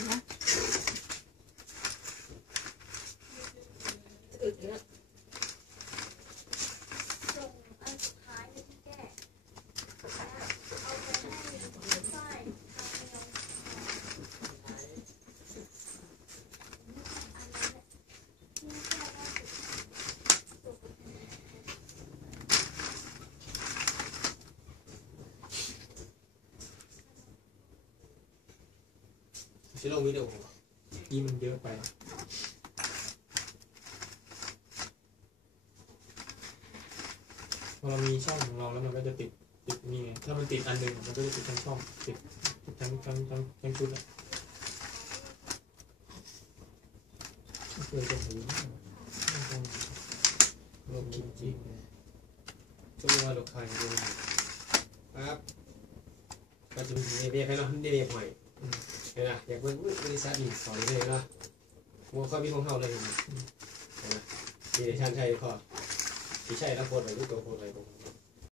ห็นไหม อึดเนี่ย ส่งอันสุดท้ายเลยที่แก้เอาไปให้ฝ้ายทางเดียวอันนั้นแหละที่แก้ล่าสุด ชิลงวิดีโอยี่มันเยอะไป พอเรามีช่องของเราแล้วมันก็จะติดติดนี่ไงถ้ามันติดอันหนึ่งมันก็จะติดทั้งช่องติดติดทั้งทั้งทั้งทั้งชุดอะเคยจะหูลมจริงๆช่วงว่าลูกค้าอยู่ปั๊บก็จะมีเบียร์ให้เราเบียร์หอยเห็นไหมอยากเบิ่งอุ๊ยบริษัทอีกสอนเลยเนาะมัวค่อยมีของเขาเลยเห็นไหมดีเลยชันชัยพอที่ใช่แล้วโคตรไปรูปตัวโคตรไปผม